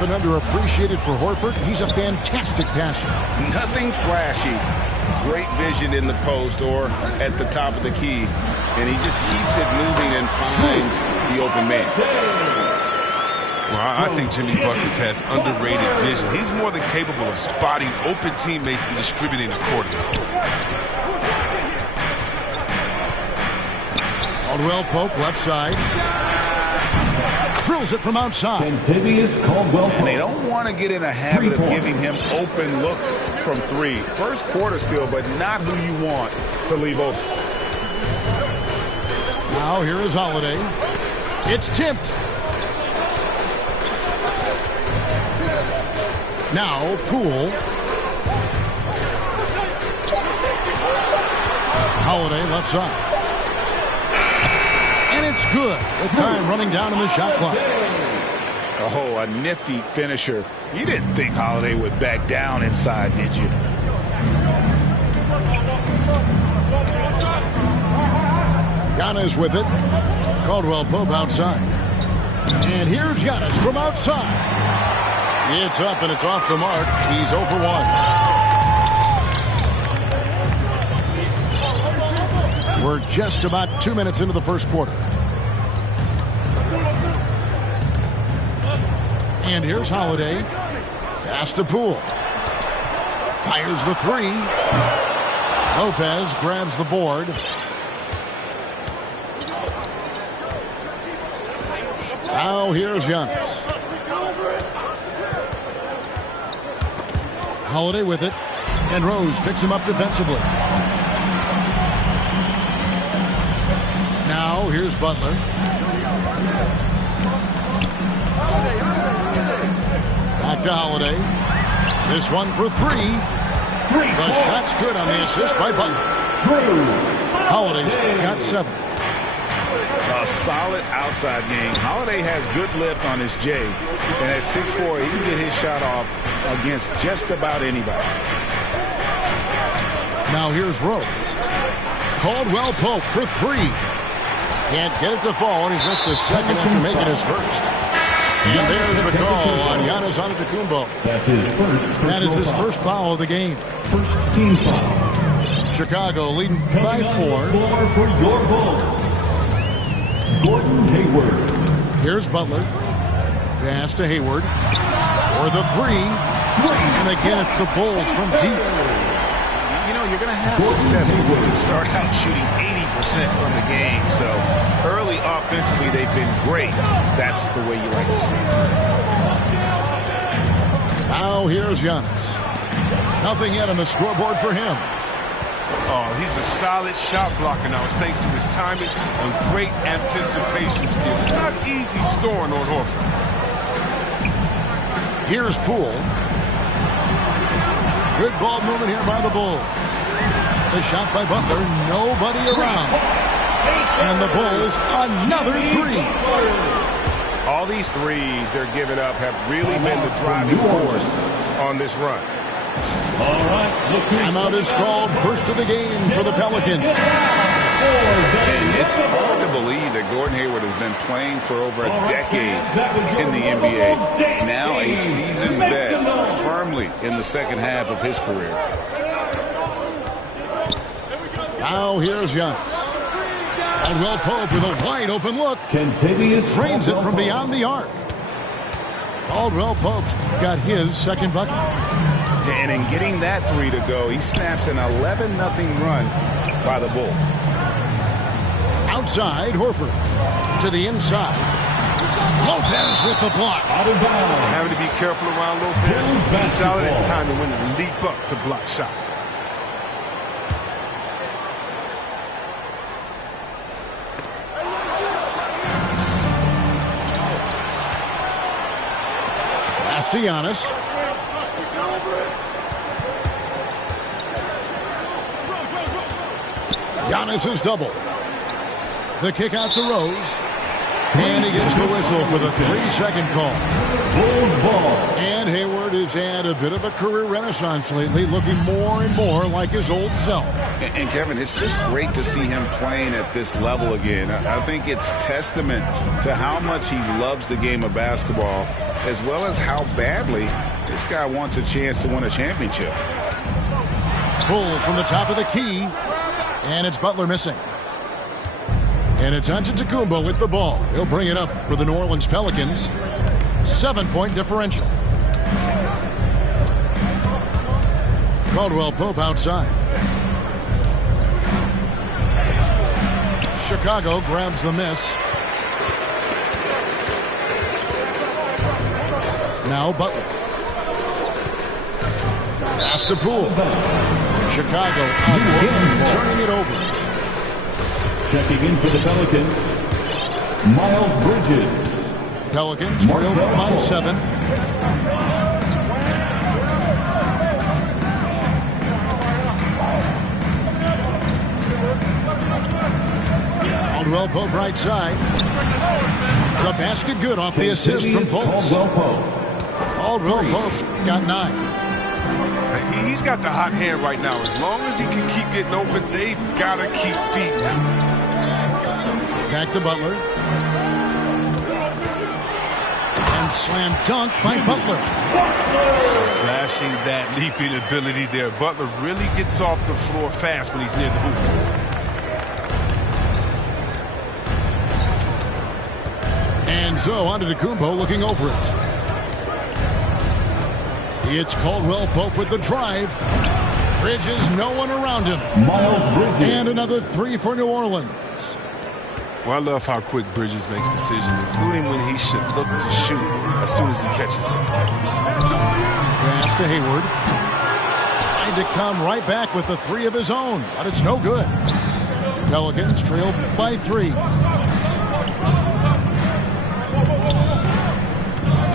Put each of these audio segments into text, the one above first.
often underappreciated for Horford. He's a fantastic passer. Nothing flashy. Great vision in the post or at the top of the key. And he just keeps it moving and finds the open man. Well, I think Jimmy Buckets has underrated vision. He's more than capable of spotting open teammates and distributing accordingly. Caldwell Pope, left side. Drills it from outside. And they don't want to get in a habit of giving him open looks from three. First quarter still, but not who you want to leave open. Now here is Holiday. It's tipped. Now Poole. Holiday left side. And it's good. The time running down in the shot clock. Oh, a nifty finisher. You didn't think Holiday would back down inside, did you? Giannis with it. Caldwell Pope outside. And here's Giannis from outside. It's up and it's off the mark. He's 0 for 1. We're just about 2 minutes into the first quarter. And here's Holiday. Pass to Poole. Fires the three. Lopez grabs the board. Now here's Giannis. Holiday with it. And Rose picks him up defensively. Now here's Butler. Back to Holiday. This one for three. The shot's good on the assist by Butler. Holiday's got 7. A solid outside game. Holiday has good lift on his J. And at 6'4", he can get his shot off against just about anybody. Now here's Rose. Caldwell Pope for 3. Can't get it to fall, and he's missed the second after making his first. And there's the call on Giannis Antetokounmpo. That is his first foul of the game. First team foul. Chicago leading by 4. For your Bulls, Gordon Hayward. Here's Butler. Pass to Hayward. For the 3. And again, it's the Bulls from deep. You know, you're going to have success when you start out shooting 80% from the game. So early offensively, they've been great. That's the way you like to start. Now here's Giannis. Nothing yet on the scoreboard for him. Oh, he's a solid shot blocker now. It's thanks to his timing and great anticipation skill. It's not easy scoring on Horford. Here's Poole. Good ball movement here by the Bulls. The shot by Butler. Nobody around. And the Bulls, another 3. All these threes they're giving up have really been the driving force on this run. All right, timeout is called. First of the game for the Pelicans. And it's hard to believe that Gordon Hayward has been playing for over a decade in the NBA. Now a seasoned vet, firmly in the second half of his career. Now here's Giannis. Caldwell Pope with a wide open look. Drains it from beyond the arc. Caldwell Pope's got his second bucket. And in getting that 3 to go, he snaps an 11-0 run by the Bulls. Outside, Horford. To the inside. Lopez with the block. Having to be careful around Lopez. He's solid in time to win and leap up to block shots. Pass to Giannis. Giannis is double. The kick out to Rose. And he gets the whistle for the 3-second call. Bulls ball. And Hayward has had a bit of a career renaissance lately, looking more and more like his old self. And Kevin, it's just great to see him playing at this level again. I think it's testament to how much he loves the game of basketball, as well as how badly this guy wants a chance to win a championship. Pulls from the top of the key, and it's Butler missing. And it's Antetokounmpo with the ball. He'll bring it up for the New Orleans Pelicans. 7-point differential. Caldwell Pope outside. Chicago grabs the miss. Now Butler. Pass to Poole. Chicago again turning it over. Checking in for the Pelicans, Miles Bridges. Pelicans trail by 7. Caldwell Pope right side. The basket good off the assist from Fultz. Caldwell Pope's got 9. He's got the hot hand right now. As long as he can keep getting open, they've got to keep feeding him. Back to Butler. And slam dunk by Butler. Flashing that leaping ability there. Butler really gets off the floor fast when he's near the hoop. And so Antetokounmpo looking over it. It's Caldwell Pope with the drive. Bridges, no one around him. Miles Bridges. And another 3 for New Orleans. Well, I love how quick Bridges makes decisions, including when he should look to shoot as soon as he catches it. Pass to Hayward. Trying to come right back with the 3 of his own, but it's no good. Pelicans trail by 3.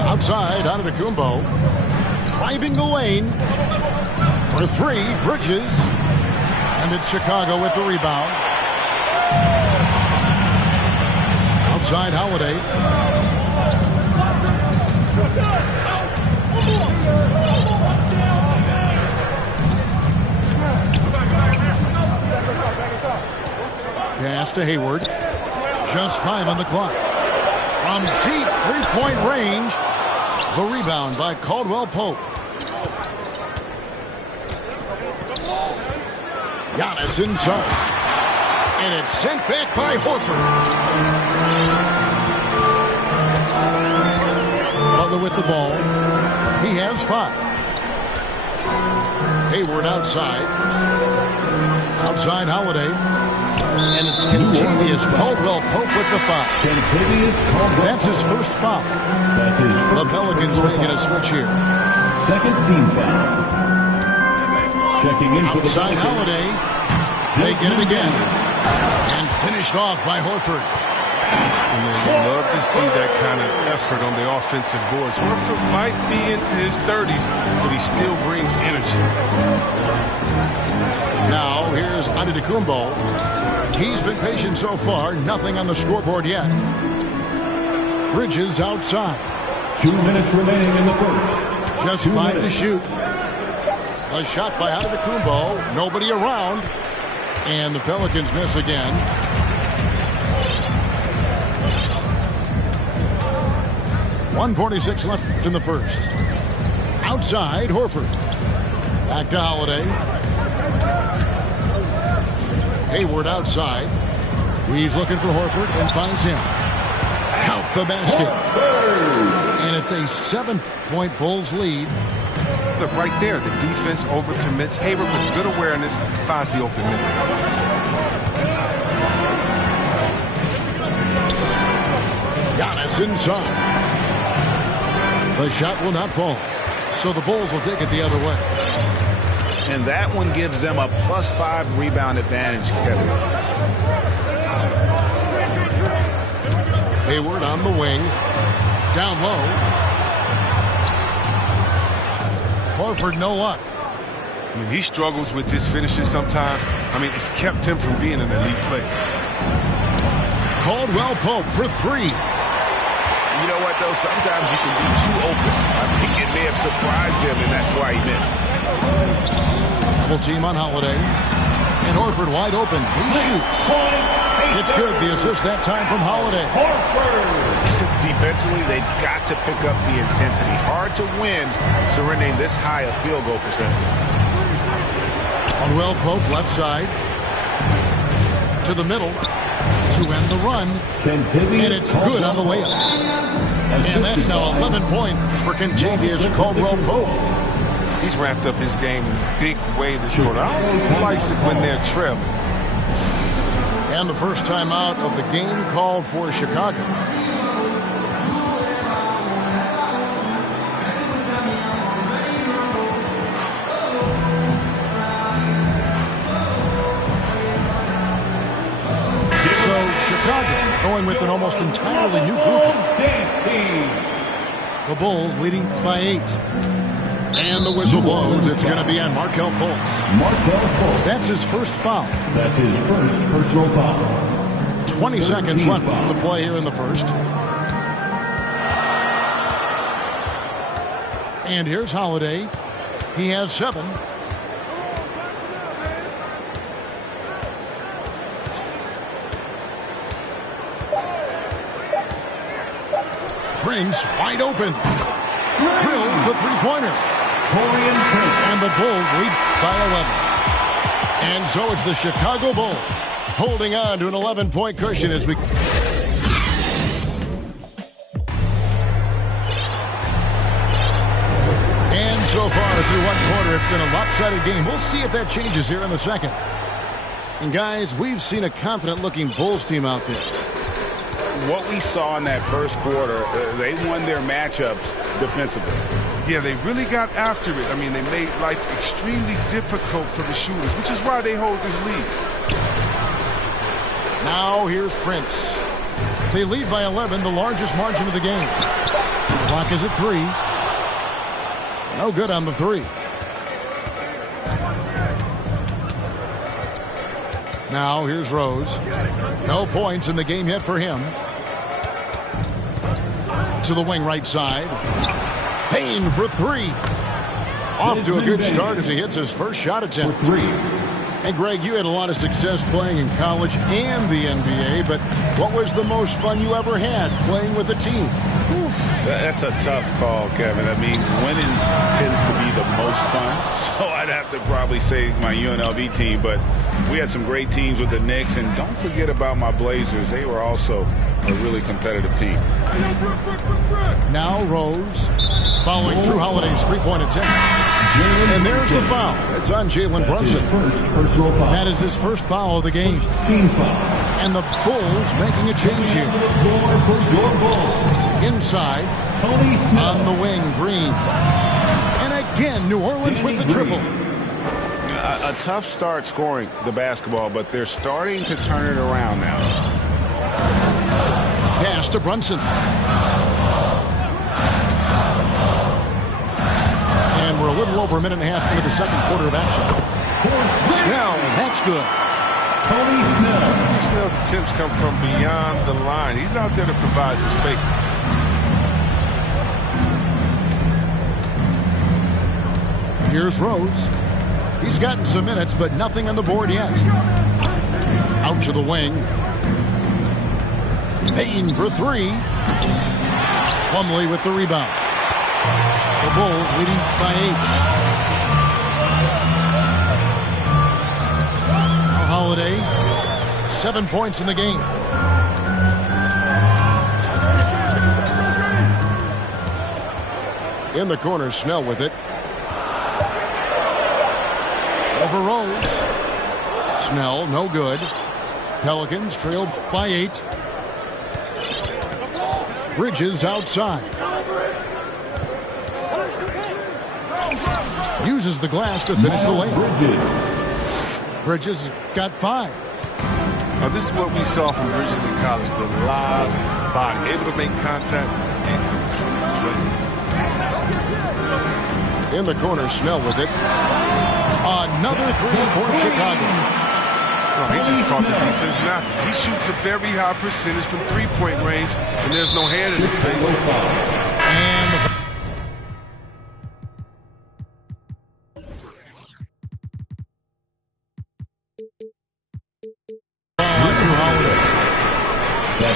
Outside, Antetokounmpo. Driving the lane for 3, Bridges. And it's Chicago with the rebound. Outside, Holiday. Pass to Hayward. Just 5 on the clock. From deep 3-point range. The rebound by Caldwell Pope. Giannis inside. And it's sent back by Horford. Butler with the ball. He has 5. Hayward outside. Outside Holiday. And it's Kentavious Caldwell Pope with the foul. That's his first foul. The Pelicans making a switch here. Second team foul. Checking in for the outside Holiday. They get it again. And finished off by Horford. You love to see that kind of effort on the offensive boards. Horford might be into his 30s, but he still brings energy. Now here's Antetokounmpo. He's been patient so far. Nothing on the scoreboard yet. Bridges outside. 2 minutes remaining in the first. Just 5 to shoot. A shot by Antetokounmpo. Nobody around. And the Pelicans miss again. .146 left in the first. Outside, Horford. Back to Holiday. Hayward outside. He's looking for Horford and finds him. Count the basket. And it's a 7-point Bulls lead. Look, right there, the defense overcommits. Hayward with good awareness finds the open man. Giannis inside. The shot will not fall. So the Bulls will take it the other way. And that one gives them a +5 rebound advantage, Kevin. Hayward on the wing. Down low. Horford, no luck. I mean, he struggles with his finishes sometimes. I mean, it's kept him from being an elite player. Caldwell Pope for 3. You know what, though? Sometimes you can be too open. I think it may have surprised confused him, and that's why he missed. Double team on Holiday. And Horford wide open. He shoots. It's good. The assist that time from Holiday. Defensively, they've got to pick up the intensity. Hard to win surrendering this high a field goal percentage. On Well Pope, left side. To the middle. To end the run. And it's good on the way up. And that's now 11 points for Kentavious Caldwell-Pope. He's ramped up his game in a big way this quarter. I don't think he likes it when they're trailing. And the first time out of the game called for Chicago. So Chicago going with an almost entirely new group. The Bulls leading by 8. And the whistle blows. It's going to be on Markelle Fultz. That's his first foul. That's his first personal foul. 20 seconds left to play here in the first. And here's Holiday. He has 7. Prince wide open. Drills the three-pointer. And the Bulls lead by 11. And so it's the Chicago Bulls holding on to an 11-point cushion as we... And so far through one quarter, it's been a lopsided game. We'll see if that changes here in the second. And guys, we've seen a confident-looking Bulls team out there. What we saw in that first quarter, they won their matchups defensively. Yeah, they really got after it. I mean, they made life extremely difficult for the shooters, which is why they hold this lead. Now here's Prince. They lead by 11, the largest margin of the game. The clock is at 3. No good on the 3. Now here's Rose. No points in the game yet for him. To the wing right side. Payne for 3. Off to a good start as he hits his first shot attempt. And Greg, you had a lot of success playing in college and the NBA, but what was the most fun you ever had playing with a team? That's a tough call, Kevin. I mean, winning tends to be the most fun, so I'd have to probably say my UNLV team, but we had some great teams with the Knicks, and don't forget about my Blazers. They were also a really competitive team. Now Rose following Drew Holiday's three-point attempt. And there's the foul. It's on Jalen Brunson. That is his first foul of the game. And the Bulls making a change here. Inside, on the wing, Green. And again, New Orleans with the triple. A tough start scoring the basketball, but they're starting to turn it around now. Pass to Brunson. And we're a little over a minute and a half into the second quarter of action. Snell, that's good. Snell's attempts come from beyond the line. He's out there to provide some spacing. Here's Rose. He's gotten some minutes, but nothing on the board yet. Out to the wing. Payne for 3. Plumlee with the rebound. The Bulls leading by 8. Now Holiday, 7 points in the game. In the corner, Snell with it. Over Rose. Snell, no good. Pelicans trail by 8. Bridges outside. Uses the glass to finish the lane. Bridges got 5. Now, this is what we saw from Bridges in college. The live body, able to make contact and complete plays. In the corner, Snell with it. Another 3 for Chicago. No, he just caught the defense nothing. He shoots a very high percentage from three-point range, and there's no hand in his face.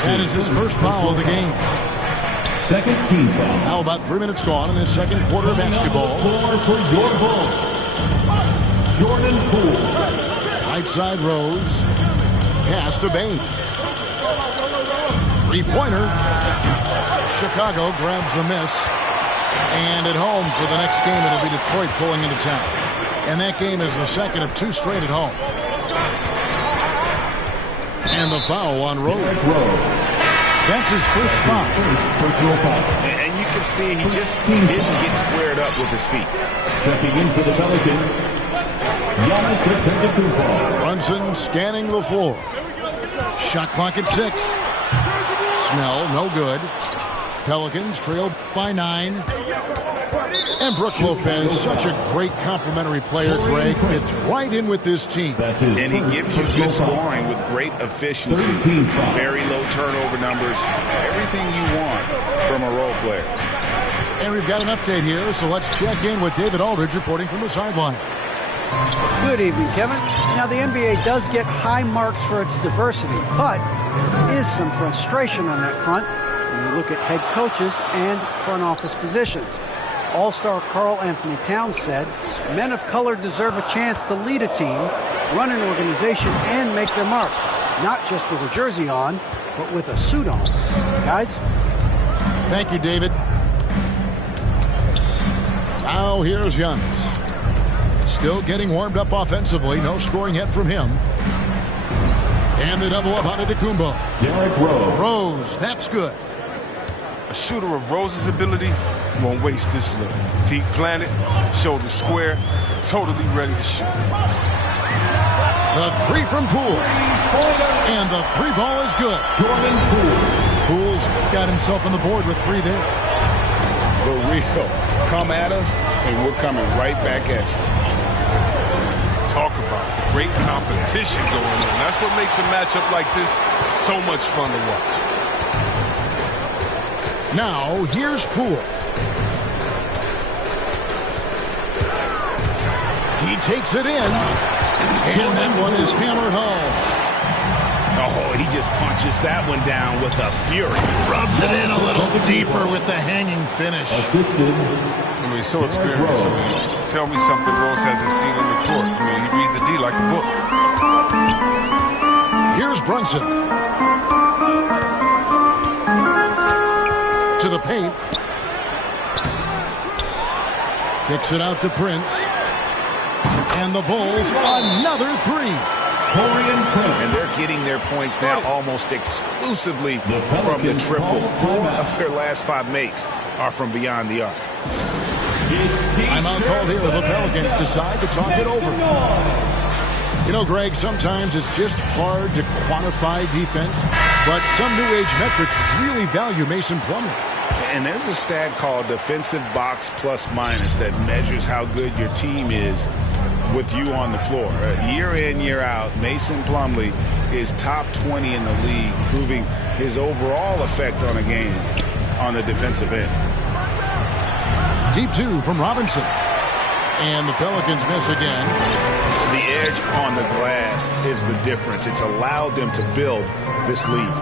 That is his first foul of the game. Second team foul. Now about 3 minutes gone in this second quarter of basketball. For your ball, Jordan Poole. Right side Rose. Pass to Bain. Three-pointer. Chicago grabs the miss. And at home for the next game, it'll be Detroit pulling into town. And that game is the second of 2 straight at home. And the foul on Rose. That's his first foul. And you can see he just didn't get squared up with his feet. Checking in for the Pelicans, Brunson scanning the floor. Shot clock at 6. Snell, no good. Pelicans trail by 9. And Brook Lopez, such a great complimentary player, Greg, fits right in with this team. And he gives you good scoring with great efficiency. Very low turnover numbers. Everything you want from a role player. And we've got an update here, so let's check in with David Aldridge reporting from the sideline. Good evening, Kevin. Now, the NBA does get high marks for its diversity, but there is some frustration on that front when you look at head coaches and front office positions. All-star Karl Anthony Towns said, men of color deserve a chance to lead a team, run an organization, and make their mark. Not just with a jersey on, but with a suit on. Guys? Thank you, David. Now here's Giannis. Still getting warmed up offensively. No scoring yet from him. And the double up on Antetokounmpo. Derrick Rose. Rose, that's good. A shooter of Rose's ability won't waste this look. Feet planted, shoulders square, totally ready to shoot. The three from Poole. And the 3 ball is good. Jordan Poole. Poole's got himself on the board with 3 there. The real. Come at us, and we're coming right back at you. Let's talk about the great competition going on. That's what makes a matchup like this so much fun to watch. Now, here's Poole. He takes it in. And that one is hammered home. Oh, he just punches that one down with a fury. Rubs it in a little deeper with the hanging finish. Assisted. I mean, so experienced. I mean, tell me something Rose hasn't seen on the court. I mean, he reads the D like a book. Here's Brunson. To the paint. Kicks it out to Prince. And the Bulls, another 3. And they're getting their points now almost exclusively from the triple. 4 of their last 5 makes are from beyond the arc. Timeout called here. The Pelicans decide to talk it over. You know, Greg, sometimes it's just hard to quantify defense, but some new age metrics really value Mason Plumlee. And there's a stat called defensive box plus minus that measures how good your team is with you on the floor. Year in, year out, Mason Plumlee is top 20 in the league, proving his overall effect on a game on the defensive end. Deep 2 from Robinson. And the Pelicans miss again. The edge on the glass is the difference. It's allowed them to build this lead.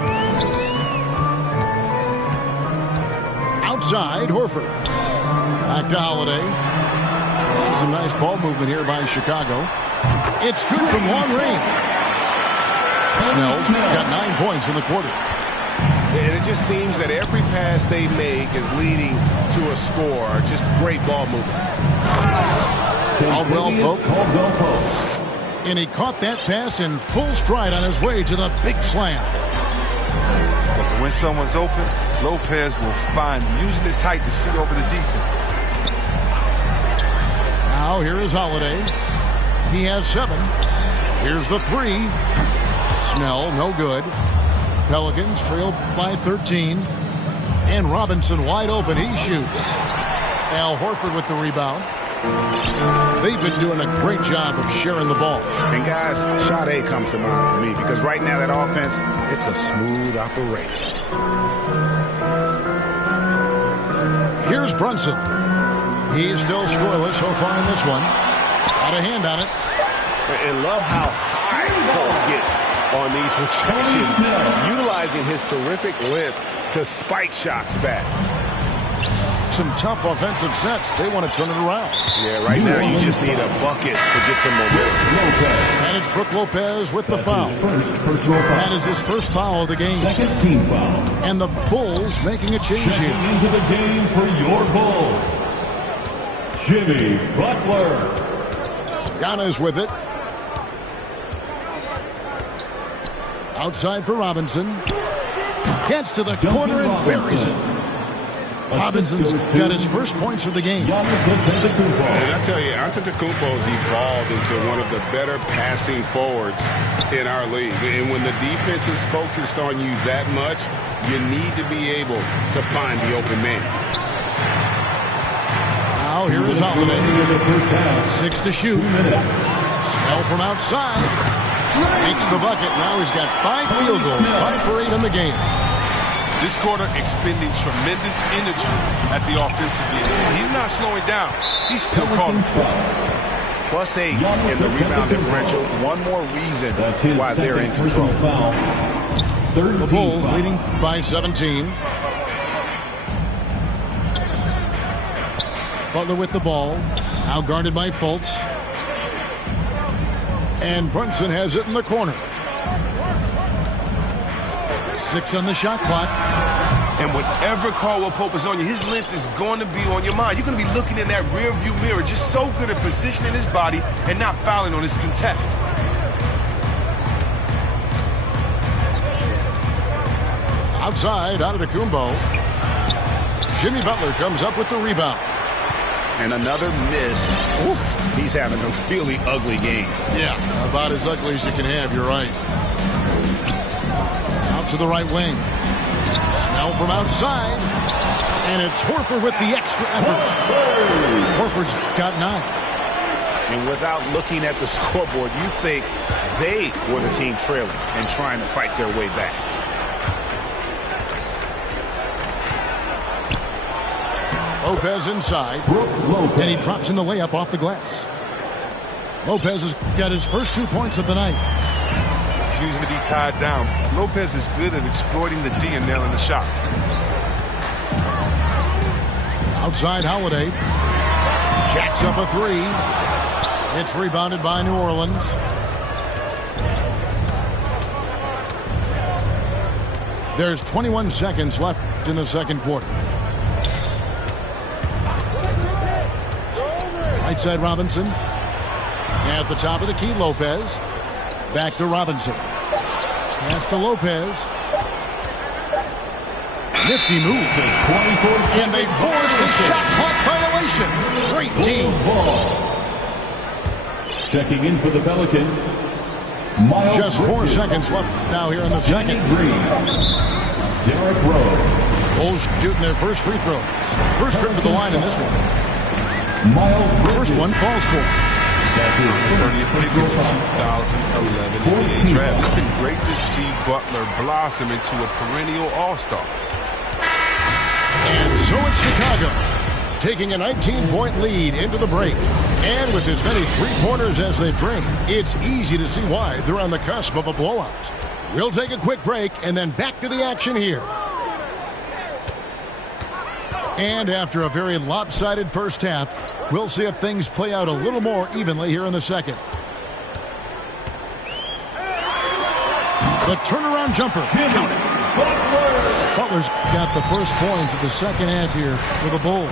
Outside, Horford. Back to Holiday. Some nice ball movement here by Chicago. It's good from long range. Snell's got 9 points in the quarter. And it just seems that every pass they make is leading to a score. Just great ball movement. Caldwell Pope. And he caught that pass in full stride on his way to the big slam. When someone's open, Lopez will find him, using his height to see over the defense. Now here is Holiday. He has 7. Here's the 3. Snell, no good. Pelicans trail by 13. And Robinson wide open. He shoots. Al Horford with the rebound. They've been doing a great job of sharing the ball. And guys, shot A comes to mind for me because right now that offense, it's a smooth operation. Here's Brunson. He's still scoreless so far in this one. Got a hand on it. And love how high Fultz gets on these rejections, utilizing his terrific length to spike shots back. Some tough offensive sets. They want to turn it around. Yeah, right now you just need a bucket to get some momentum. And it's Brook Lopez with the foul. First personal foul. That is his first foul of the game. Second team foul. And the Bulls making a change Checking here. into the game for your Bulls, Jimmy Butler. Ghana's with it. Outside for Robinson. Gets to the corner and buries it. Robinson's got his first points of the game. And I tell you, Antetokounmpo's evolved into one of the better passing forwards in our league. And when the defense is focused on you that much, you need to be able to find the open man. Now here is Holiday. 6 to shoot. Snell from outside. Makes the bucket. Now he's got 5 field goals. 5 for 8 in the game. This quarter expending tremendous energy at the offensive end. He's not slowing down. He's still calling for it. +8 in the rebound differential. One more reason why they're in control. The Bulls leading by 17. Butler with the ball. Now guarded by Fultz. And Brunson has it in the corner. 6 on the shot clock. And whatever Caldwell Pope is on you, his length is going to be on your mind. You're going to be looking in that rear view mirror, just so good at positioning his body and not fouling on his contest. Outside, Antetokounmpo. Jimmy Butler comes up with the rebound. And another miss. Oof. He's having a really ugly game. Yeah, about as ugly as you can have, you're right. Out to the right wing. Snell from outside. And it's Horford with the extra effort. Horford's got 9. And without looking at the scoreboard, you think they were the team trailing and trying to fight their way back. Lopez inside. And he drops in the layup off the glass. Lopez has got his first 2 points of the night. Refusing to be tied down. Lopez is good at exploiting the D and nailing the shot. Outside Holiday. Jacks up a 3. It's rebounded by New Orleans. There's 21 seconds left in the second quarter. Right side Robinson. At the top of the key, Lopez. Back to Robinson. Pass to Lopez. Nifty move. And they force the shot clock violation. Great team. Checking in for the Pelicans, Miles Just 4 Bridges. seconds left now here in the second. Derrick Rose. Bulls shooting their first free throws. First trip to the line in this one. Miles Bridges. First one falls for. That's his 30th pick in the 2011 NBA draft. It's been great to see Butler blossom into a perennial all-star. And so it's Chicago, taking a 19-point lead into the break. And with as many three-pointers as they've drained, it's easy to see why they're on the cusp of a blowout. We'll take a quick break and then back to the action here. And after a very lopsided first half, we'll see if things play out a little more evenly here in the second. The turnaround jumper. Count it. Butler's got the first points of the second half here for the Bulls.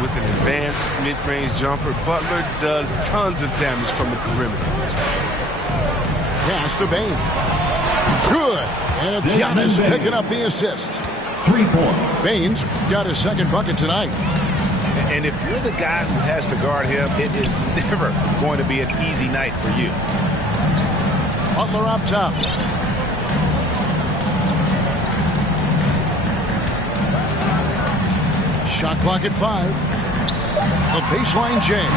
With an advanced mid-range jumper, Butler does tons of damage from the perimeter. Pass to Bain. Good. And it's Giannis picking up the assist. 3 points. Bain's got his second bucket tonight. And if you're the guy who has to guard him, it is never going to be an easy night for you. Butler up top. Shot clock at 5. The baseline jam.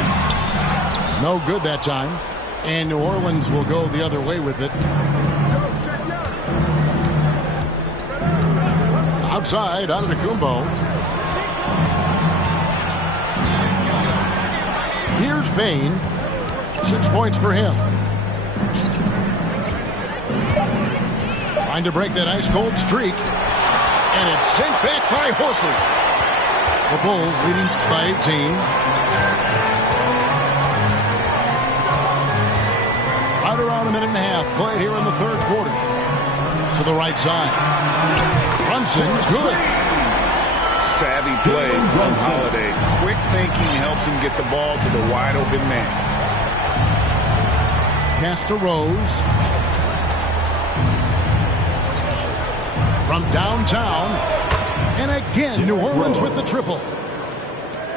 No good that time. And New Orleans will go the other way with it. Outside, Antetokounmpo. Here's Bain. 6 points for him. Trying to break that ice-cold streak. And it's sent back by Horford. The Bulls leading by 18. Right around a minute and a half played here in the third quarter. To the right side. Brunson, good. Savvy play from Holiday. Quick thinking helps him get the ball to the wide open man. Pass to Rose. From downtown. And again, New Orleans with the triple.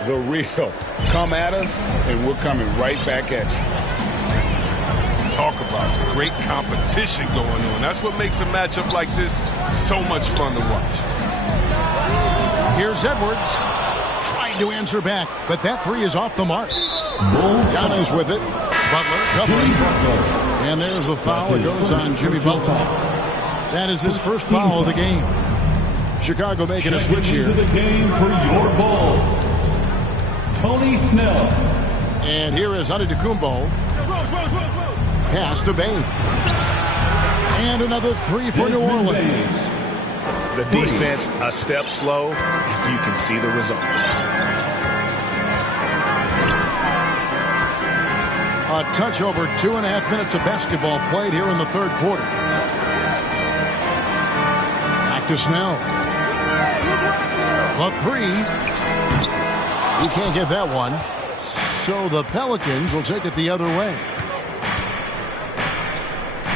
The real. Come at us, and we're coming right back at you. Talk about great competition going on. That's what makes a matchup like this so much fun to watch. Here's Edwards. Trying to answer back, but that three is off the mark. Giannis with it. Butler covering. And there's a foul that goes on Jimmy Butler. That is his first foul of the game. Chicago making a switch here. Into the game for your Bulls, Tony Snell. And here is Antetokounmpo. Pass to Bane. And another three for New Orleans. The defense a step slow, and you can see the results. A touch over 2.5 minutes of basketball played here in the third quarter. Back to Snell. The three. He can't get that one. So the Pelicans will take it the other way.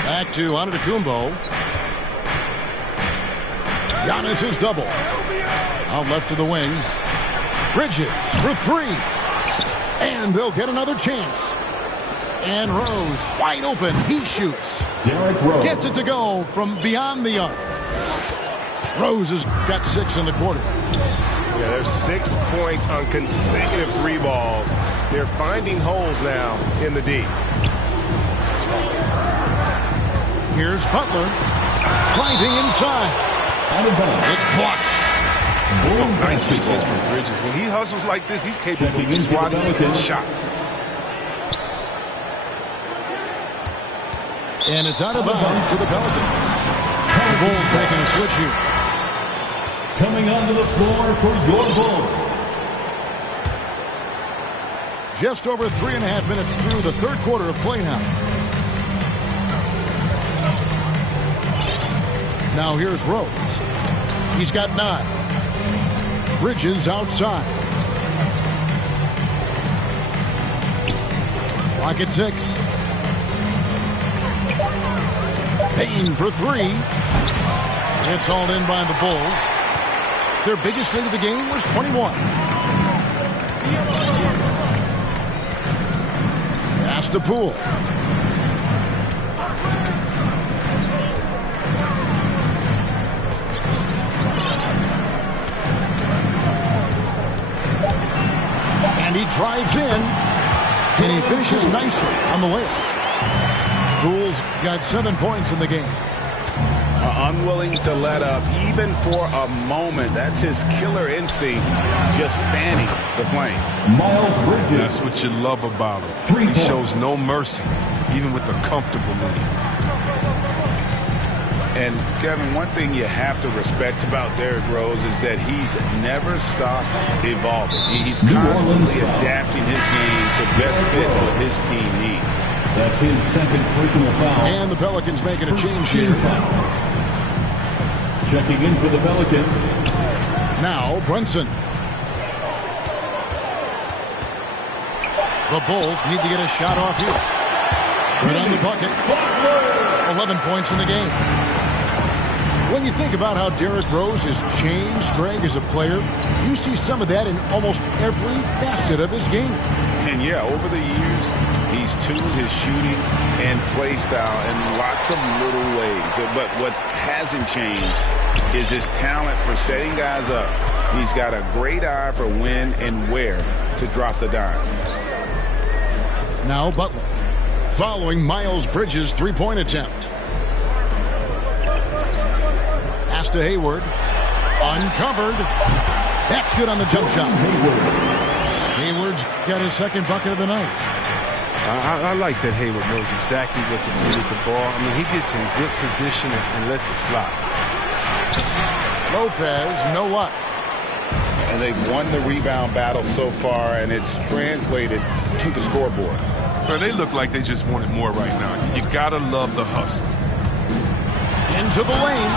Back to Antetokounmpo. Giannis is double. Out left to the wing. Bridges for three. And they'll get another chance. And Rose wide open. He shoots. Derrick Rose gets it to go from beyond the arc. Rose has got 6 in the quarter. Yeah, there's 6 points on consecutive 3 balls. They're finding holes now in the D. Here's Butler. Driving inside. It's blocked. Oh, nice defense from Bridges. When he hustles like this, he's capable of swatting shots. And it's out of bounds to the Pelicans. The Bulls making a switch here. Coming onto the floor for your Bulls. Just over 3.5 minutes through the third quarter of play now. Now here's Rose. He's got 9. Bridges outside. Clock at 6. Payne for 3. It's all in by the Bulls. Their biggest lead of the game was 21. Pass to Poole. And he drives in, and he finishes nicely on the layup. Poole's got 7 points in the game. Unwilling to let up, even for a moment. That's his killer instinct, just fanning the flame. Miles Bridges. That's what you love about him. He shows no mercy, even with a comfortable lead. And, Kevin, one thing you have to respect about Derrick Rose is that he's never stopped evolving. He's constantly adapting his game to best fit what his team needs. That's his second personal foul. And the Pelicans making a change here. Checking in for the Pelicans. Now Brunson. The Bulls need to get a shot off here. Right on the bucket. 11 points in the game. When you think about how Derrick Rose has changed, Greg, as a player, you see some of that in almost every facet of his game. And, yeah, over the years, he's tuned his shooting and play style in lots of little ways. But what hasn't changed is his talent for setting guys up. He's got a great eye for when and where to drop the dime. Now Butler, following Miles Bridges' three-point attempt. Pass to Hayward. Uncovered. That's good on the jump shot. Hayward's got his second bucket of the night. I like that Hayward knows exactly what to do with the ball. I mean, he gets in good position and lets it fly. Lopez, no luck. And they've won the rebound battle so far, and it's translated to the scoreboard. But they look like they just want it more right now. You gotta love the hustle. Into the lane.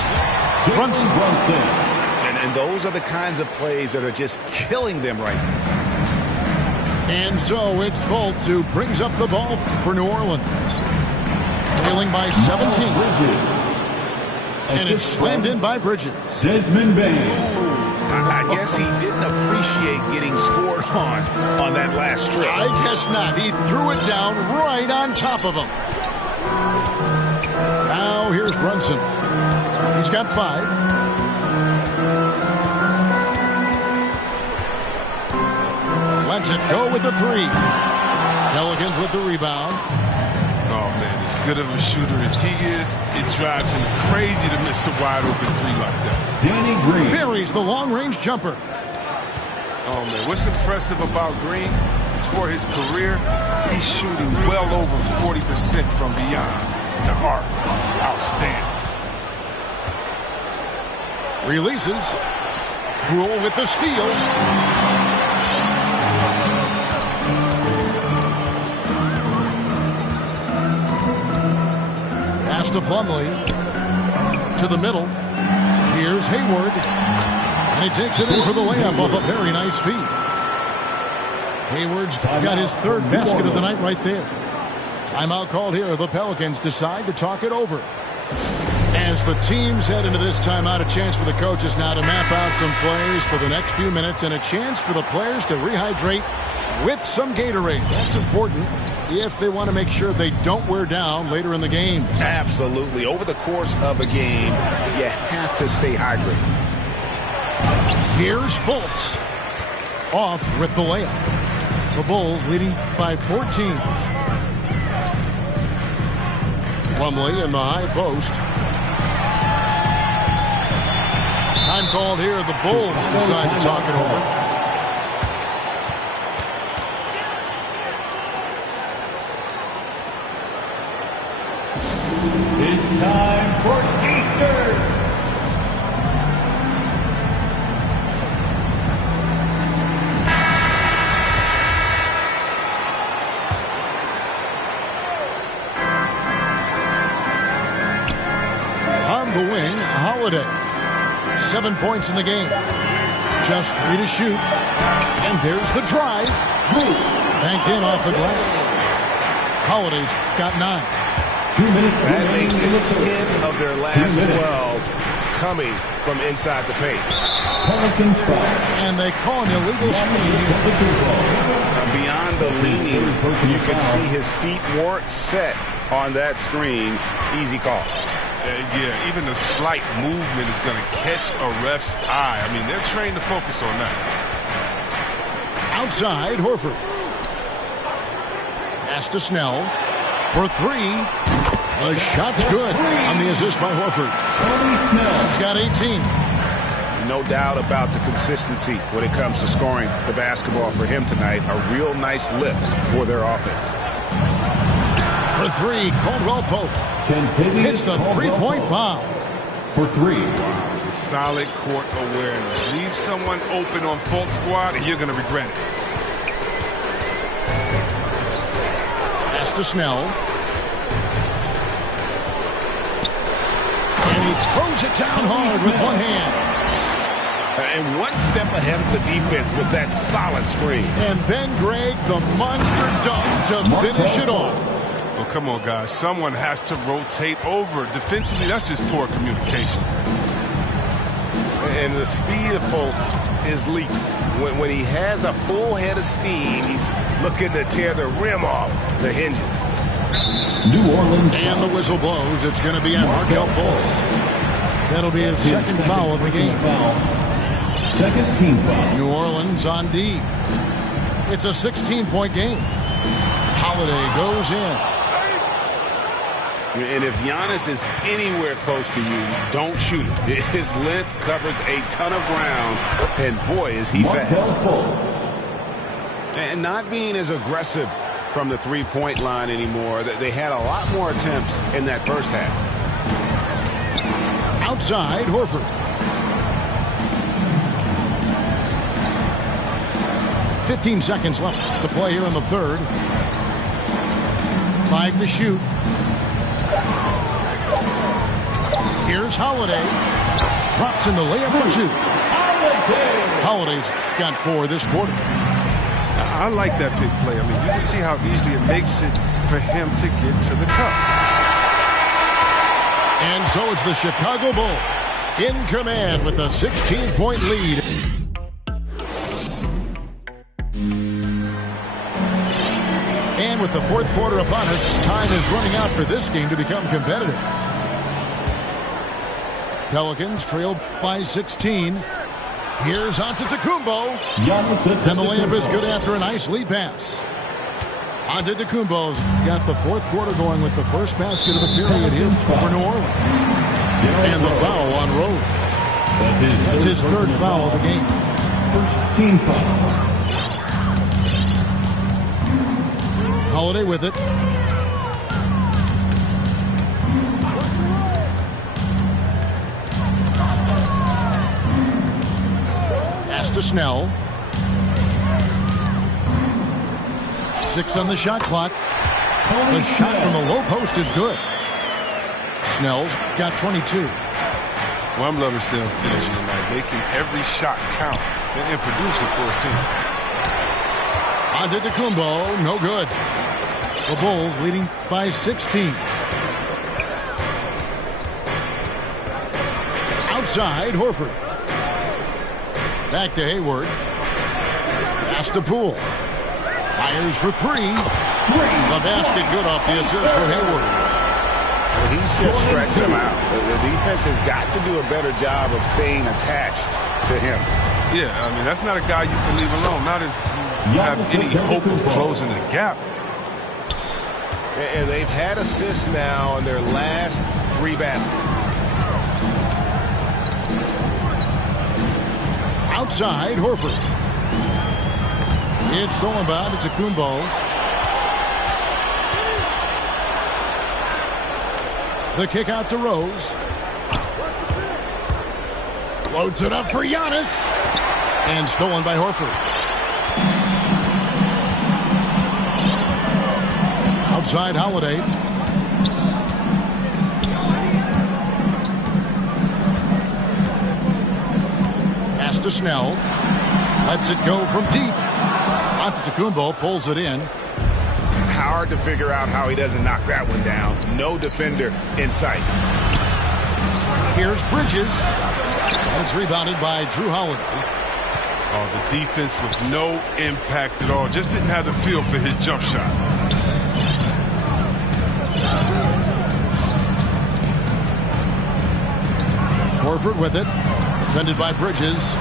Brunson. And those are the kinds of plays that are just killing them right now. And so it's Fultz who brings up the ball for New Orleans. Trailing by 17. And it's slammed in by Bridges. Desmond Bain. I guess he didn't appreciate getting scored on that last strip. I guess not. He threw it down right on top of him. Now here's Brunson. He's got 5. Lets it go with the 3. Pelicans with the rebound. Oh, man, as good of a shooter as he is, it drives him crazy to miss a wide-open 3 like that. Danny Green. Buries the long-range jumper. Oh, man, what's impressive about Green is for his career, he's shooting well over 40% from beyond the arc. Outstanding. Releases. Rule with the steal. Pass to Plumlee. To the middle. Here's Hayward. And he takes it in for the layup off a very nice feed. Hayward's got his 3rd basket of the night right there. Timeout called here. The Pelicans decide to talk it over. As the teams head into this timeout, a chance for the coaches now to map out some plays for the next few minutes and a chance for the players to rehydrate with some Gatorade. That's important if they want to make sure they don't wear down later in the game. Absolutely. Over the course of a game, you have to stay hydrated. Here's Fultz. Off with the layup. The Bulls leading by 14. Plumlee in the high post. Time called here. The Bulls decide to talk it over. It's time for T-shirts. On the wing, Holiday. 7 points in the game. Just 3 to shoot. And there's the drive. Banked in off the glass. Holiday's got 9. 2 minutes. That makes it 10 of their last 12 coming from inside the paint. Pelicans foul. And they call an illegal screen. Beyond the leaning, you can see his feet weren't set on that screen. Easy call. Yeah, even the slight movement is going to catch a ref's eye. I mean, they're trained to focus on that. Outside, Horford. Pass to Snell. For 3. The shot's good on the assist by Horford. He's got 18. No doubt about the consistency when it comes to scoring the basketball for him tonight. A real nice lift for their offense. For 3, Caldwell Pope. Hits the 3-point bomb. For 3. Solid court awareness. Leave someone open on Fultz squad and you're going to regret it. Pass to Snell. And he throws it down hard with one hand. And one step ahead of the defense with that solid screen. And then Greg, the monster dunk to finish it off. Oh, come on, guys. Someone has to rotate over. Defensively, that's just poor communication. And the speed of Fultz is lethal. When he has a full head of steam, he's looking to tear the rim off the hinges. New Orleans. And the whistle blows. It's going to be on Markelle Fultz. That'll be his second foul of the game. Second team foul. New Orleans on D. It's a 16-point game. Holiday goes in. And if Giannis is anywhere close to you, don't shoot it. His length covers a ton of ground, and boy, is he fast. And not being as aggressive from the three-point line anymore. They had a lot more attempts in that first half. Outside, Horford. "15 seconds left to play here in the third. 5 to shoot. Here's Holiday. Drops in the layup for 2. Holiday's got 4 this quarter. I like that big play. I mean, you can see how easily it makes it for him to get to the cup. And so it's the Chicago Bulls in command with a 16-point lead. And with the fourth quarter upon us, time is running out for this game to become competitive. Pelicans trail by 16. Here's Antetokounmpo. And the layup is good after a nice lead pass. Antetokounmpo's got the fourth quarter going with the first basket of the period here for New Orleans. And the foul on Rose. That's his third foul of the game. First team foul. Holiday with it. Pass to Snell. 6 on the shot clock. The shot from the low post is good. Snell's got 22. Well, I'm loving Snell's energy tonight, making every shot count and producing for his team. Antetokounmpo, no good. The Bulls leading by 16. Outside, Horford. Back to Hayward. Pass to Poole. Fires for 3. The basket good off the assist from Hayward. Well, he's just stretching him out. The defense has got to do a better job of staying attached to him. Yeah, I mean, that's not a guy you can leave alone. Not if you have any hope of closing the gap. And they've had assists now on their last 3 baskets. Outside, Horford. It's stolen by Antetokounmpo. The kick out to Rose. Loads it up for Giannis. And stolen by Horford. Outside, Holiday. Pass to Snell. Lets it go from deep. Antetokounmpo pulls it in. Hard to figure out how he doesn't knock that one down. No defender in sight. Here's Bridges. And it's rebounded by Drew Holiday. Oh, the defense with no impact at all. Just didn't have the feel for his jump shot. Horford with it. Defended by Bridges.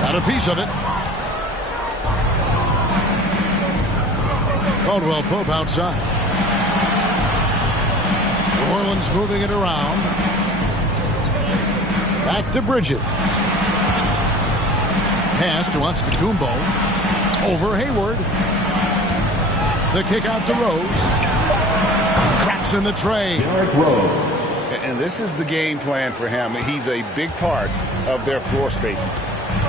Got a piece of it. Caldwell Pope outside. New Orleans moving it around. Back to Bridges. Pass to Antetokounmpo. Over Hayward. The kick out to Rose. Traps in the tray. Derrick Rose. And this is the game plan for him. He's a big part of their floor spacing.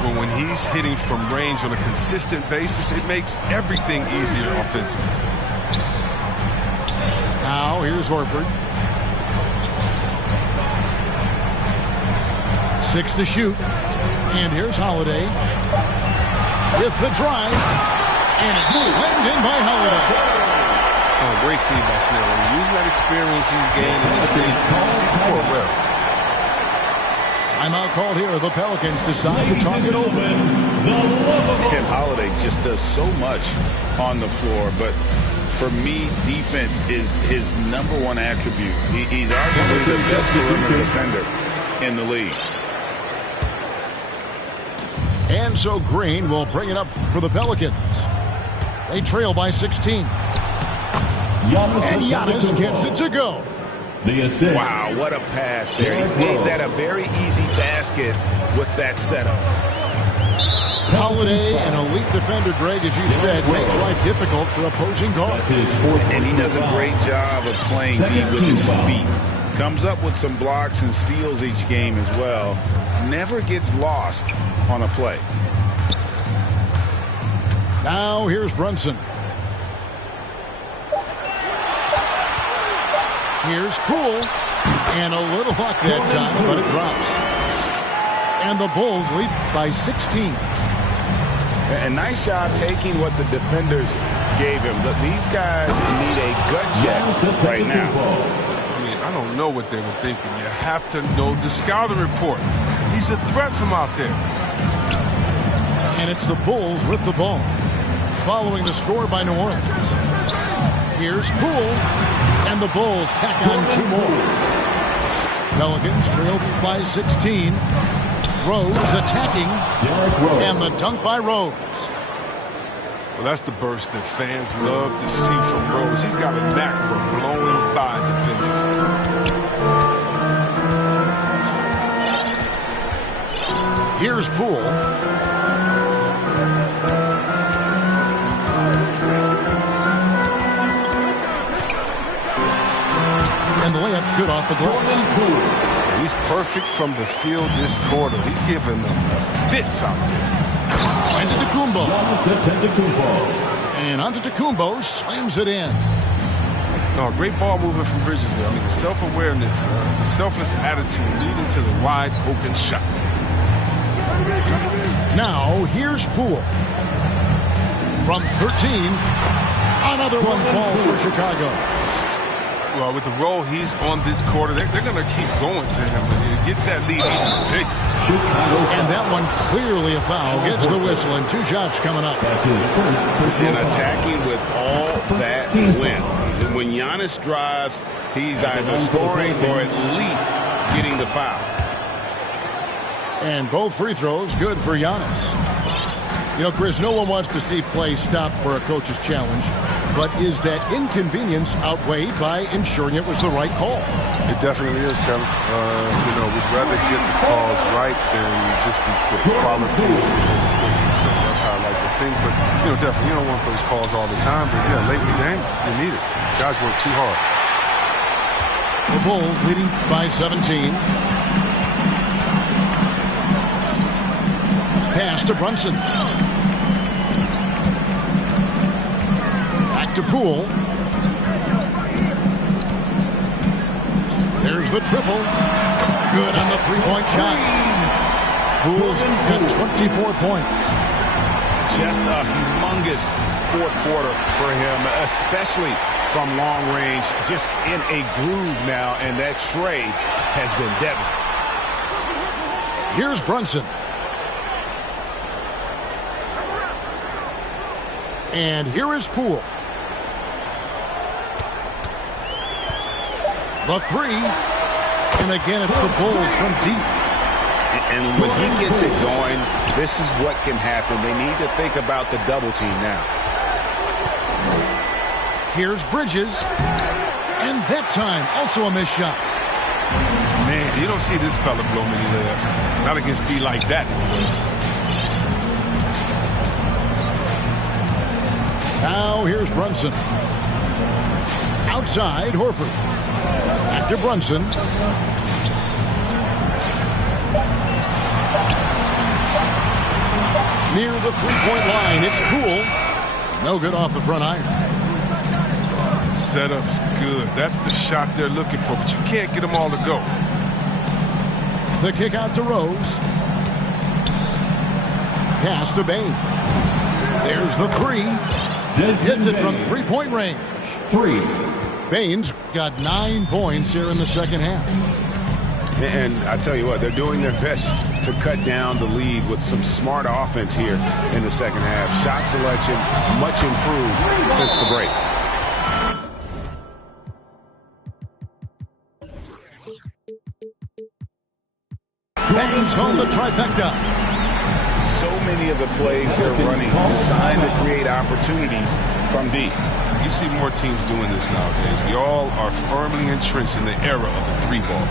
Well, when he's hitting from range on a consistent basis, it makes everything easier offensively. Now, here's Horford. 6 to shoot. And here's Holiday. With the drive. And it's slammed in by Holiday. Oh, great feed by Snell. Using that experience he's gained in this league to see the court well. Timeout called here. The Pelicans decide to talk it over. And Holiday just does so much on the floor, but for me, defense is his #1 attribute. He's arguably the best perimeter defender in the league. And so Green will bring it up for the Pelicans. They trail by 16. And Giannis gets it to go. The assist. Wow, what a pass there. He made that a very easy basket with that setup. Holiday, an elite defender, Greg, as you said, makes life difficult for opposing guards. And he does a great job of playing deep with his feet. Comes up with some blocks and steals each game as well. Never gets lost on a play. Now here's Brunson. Here's Poole. And a little luck that time, but it drops. And the Bulls lead by 16. A nice job taking what the defenders gave him. But these guys need a gut check right now. I mean, I don't know what they were thinking. You have to know the scouting report. He's a threat from out there. And it's the Bulls with the ball, following the score by New Orleans. Here's Poole, and the Bulls tack on 2 more. Pelicans trailed by 16. Rose attacking, and the dunk by Rose. Well, that's the burst that fans love to see from Rose. He's got a knack for blowing by defenders. Here's Poole. And the layup's good off the glass. He's perfect from the field this quarter. He's giving them the fits out there. Antetokounmpo. And Antetokounmpo slams it in. No, great ball movement from Bridges there. I mean, the self-awareness, the selfless attitude leading to the wide open shot. Now, here's Poole. From 13, another one falls for Chicago. Well, with the role he's on this quarter, they're going to keep going to him and get that lead even bigger. And that one clearly a foul. Gets the whistle, and 2 shots coming up. And attacking with all that wind. When Giannis drives, he's either scoring or at least getting the foul. And both free throws good for Giannis. You know, Chris, no one wants to see play stop for a coach's challenge. But is that inconvenience outweighed by ensuring it was the right call? It definitely is, Kevin. You know, we'd rather get the calls right than just be quick. Quality. So that's how I like to think. But, you know, definitely, you don't want those calls all the time. But, yeah, late in the game, you need it. Guys work too hard. The Bulls leading by 17. Pass to Brunson. To Poole. There's the triple. Good on the 3-point shot. Poole's got 24 points. Just a humongous fourth quarter for him, especially from long range. Just in a groove now, and that tray has been deadly. Here's Brunson. And here is Poole. The 3, and again it's the Bulls from deep. And when he gets it going, this is what can happen. They need to think about the double team now. Here's Bridges, and that time also a missed shot. Man, you don't see this fella blow many layups. Not against D like that. Now here's Brunson. Outside, Horford. Back to Brunson. Near the 3-point line, it's Poole. No good off the front iron. Setup's good. That's the shot they're looking for, but you can't get them all to go. The kick out to Rose. Pass to Bain. There's the 3. Hits it from 3-point range. 3. Bain's got 9 points here in the second half. And I tell you what, they're doing their best to cut down the lead with some smart offense here in the second half. Shot selection much improved since the break. Bangs home the trifecta. So many of the plays they're running designed to create opportunities from deep. You see more teams doing this nowadays. We all are firmly entrenched in the era of the 3-ball.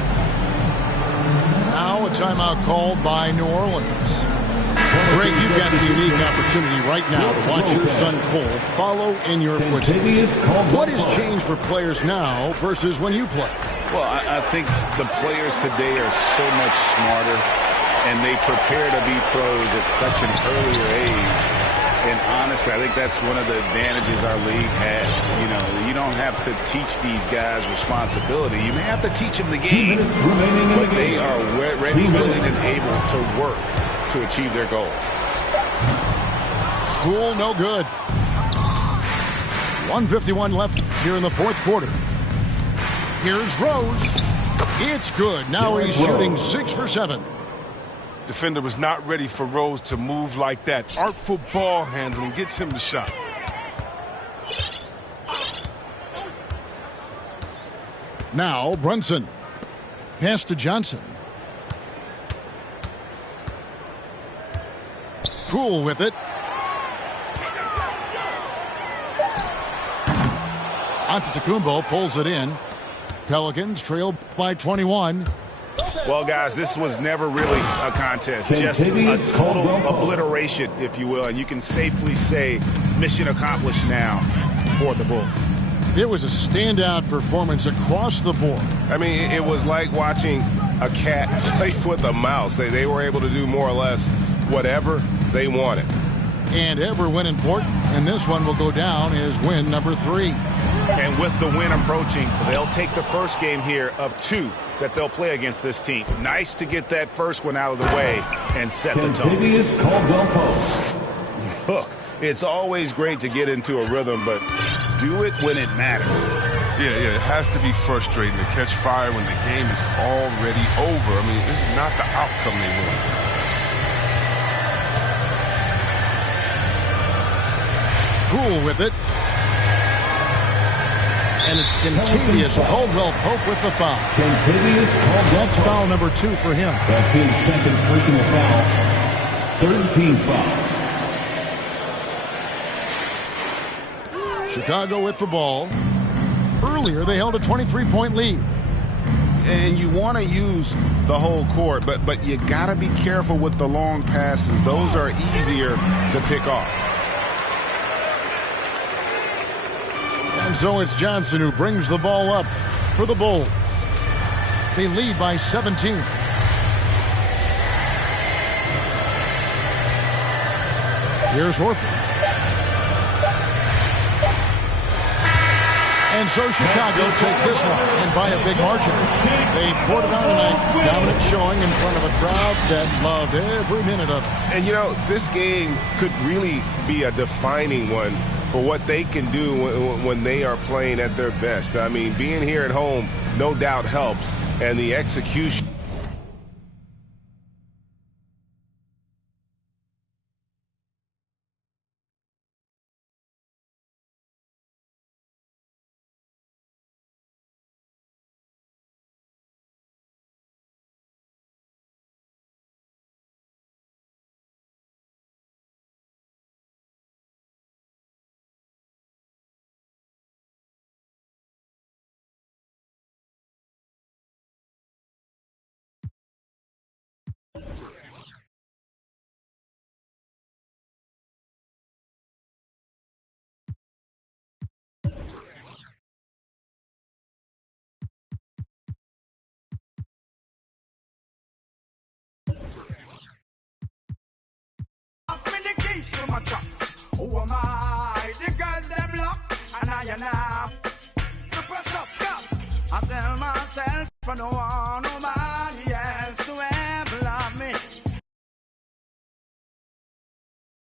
Now a timeout called by New Orleans. Greg, you've got the unique opportunity right now to watch your son Cole follow in your footsteps. What has changed for players now versus when you played? Well, I think the players today are so much smarter, and they prepare to be pros at such an earlier age. And honestly, I think that's one of the advantages our league has. You know, you don't have to teach these guys responsibility. You may have to teach them the game, but they are ready, willing, and able to work to achieve their goals. Cool, no good. 1:51 left here in the fourth quarter. Here's Rose. It's good. Now he's shooting 6 for 7. Defender was not ready for Rose to move like that. Artful ball handling gets him the shot. Now Brunson. Pass to Johnson. Poole with it. Antetokounmpo pulls it in. Pelicans trail by 21. Well, guys, this was never really a contest. Just a total obliteration, if you will. And you can safely say mission accomplished now for the Bulls. It was a standout performance across the board. I mean, it was like watching a cat play with a mouse. They were able to do more or less whatever they wanted. And every win important, and this one will go down as win number 3. And with the win approaching, they'll take the first game here of 2 that they'll play against this team. Nice to get that first one out of the way and set the tone. Look, it's always great to get into a rhythm, but do it when it matters. Yeah, it has to be frustrating to catch fire when the game is already over. I mean, this is not the outcome they want. Poole with it. And it's Contavious Caldwell-Pope with the foul. That's foul number 2 for him. That's his second personal foul. Third team foul. Chicago with the ball. Earlier, they held a 23-point lead. And you want to use the whole court, but you got to be careful with the long passes. Those are easier to pick off. And so it's Johnson who brings the ball up for the Bulls. They lead by 17. Here's Horford. And so Chicago takes this one, and by a big margin. They poured it on tonight, dominant showing in front of a crowd that loved every minute of it. And, you know, this game could really be a defining one for what they can do when they are playing at their best. I mean, being here at home no doubt helps, and the execution. Who am I? The girls them lock, and I am the precious cup. I tell myself for no one, nobody else to